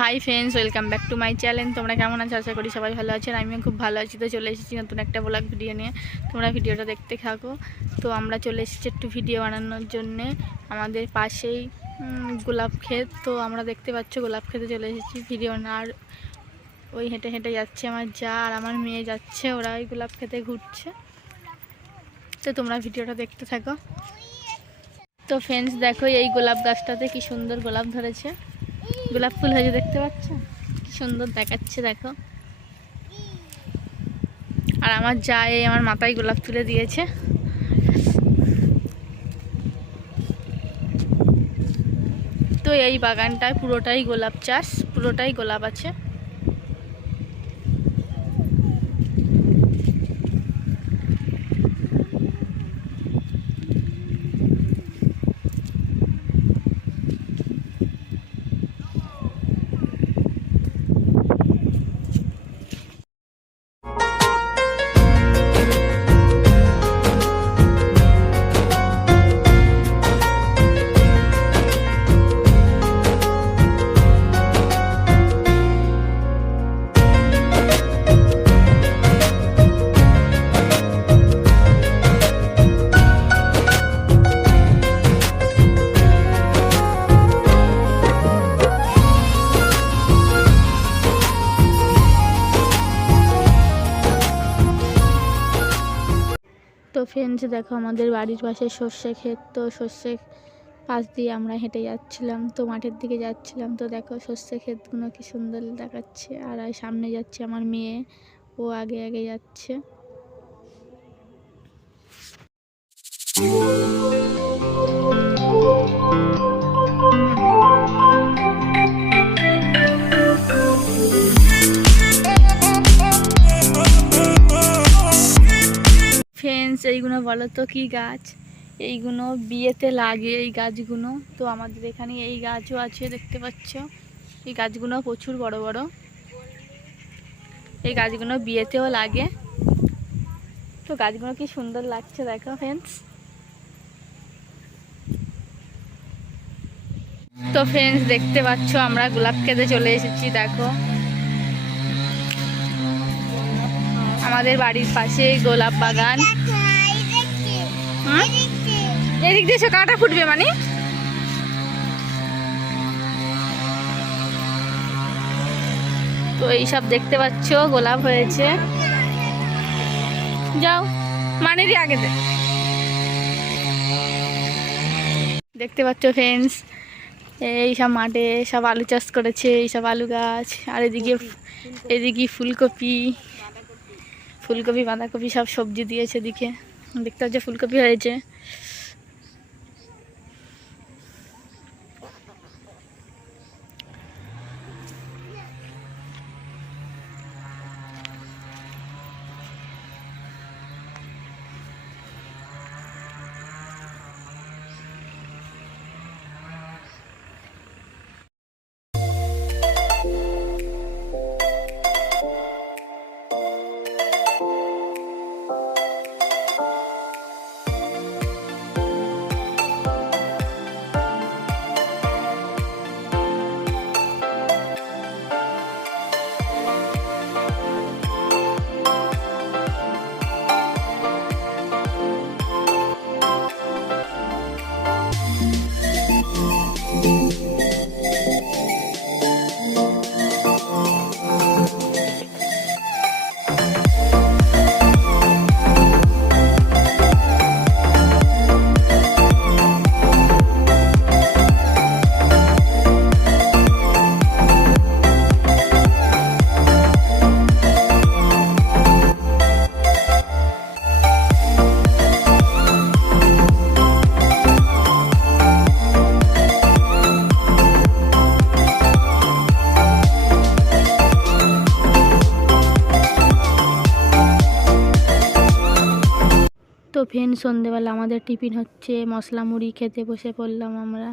Hi friends, welcome back to my channel. তোমরা কেমন আছো? আশা করি সবাই ভালো আছেন। আমিও খুব ভালো আছি। তো চলে এসেছি নতুন একটা ব্লগ ভিডিও নিয়ে। তোমরা ভিডিওটা দেখতে থাকো। তো আমরা চলে এসেছি একটু ভিডিও বানানোর জন্যে। আমাদের পাশেই গোলাপ ক্ষেত। তো আমরা দেখতে পাচ্ছ গোলাপ ক্ষেতে চলে এসেছি ভিডিও আর ওই হেঁটে হেঁটে যাচ্ছে আমার যা আর আমার মেয়ে যাচ্ছে, ওরা ওই গোলাপ ক্ষেতে ঘুরছে। তো তোমরা ভিডিওটা দেখতে থাকো। তো ফ্রেন্ডস দেখো, এই গোলাপ গাছটাতে কি সুন্দর গোলাপ ধরেছে, গোলাপ ফুল হয়েছে, দেখতে পাচ্ছ কি সুন্দর দেখাচ্ছে দেখো। আর আমার যা আমার মাথায় গোলাপ তুলে দিয়েছে। তো এই বাগানটায় পুরোটাই গোলাপ চাষ, পুরোটাই গোলাপ আছে। তো ফ্রেন্ডস দেখো, আমাদের বাড়ির পাশে সর্ষে ক্ষেত। তো সর্ষে পাশ দিয়ে আমরা হেঁটে যাচ্ছিলাম, তো মাঠের দিকে যাচ্ছিলাম। তো দেখো সর্ষে ক্ষেতগুলো কি সুন্দর দেখাচ্ছে। আর সামনে যাচ্ছে আমার মেয়ে, ও আগে আগে যাচ্ছে। ফ্রেন্ডস এইগুলো বলো তো কি গাছ? এইগুলো বিয়েতে লাগে এই গাছগুলো। তো আমাদের এখানে এই গাছও আছে, দেখতে পাচ্ছ। এই গাছগুলো প্রচুর বড় বড়। এই গাছগুলো বিয়েতেও লাগে। তো গাছগুলো কি সুন্দর লাগছে দেখো ফ্রেন্ডস। তো ফ্রেন্ডস দেখতে পাচ্ছ, আমরা গোলাপ ক্ষেতে চলে এসেছি। দেখো আমাদের বাড়ির পাশে গোলাপ বাগান। এদিক দিয়ে কাঁটা ফুটবে মানে। তো এইসব দেখতে পাচ্ছ গোলাপ হয়েছে। যাও মানেরই আগে দেখতে পাচ্ছ ফ্রেন্ডস, এইসব মাঠে সব আলু চাষ করেছে, এইসব আলু গাছ। আর এদিকে ফুলকপি বাঁধাকপি সব সবজি দিয়েছে। এদিকে দেখতে পাচ্ছ ফুলকপি হয়েছে। তো ফ্রেন্ড সন্ধেবেলা আমাদের টিফিন হচ্ছে মশলা মুড়ি, খেতে বসে পড়লাম আমরা।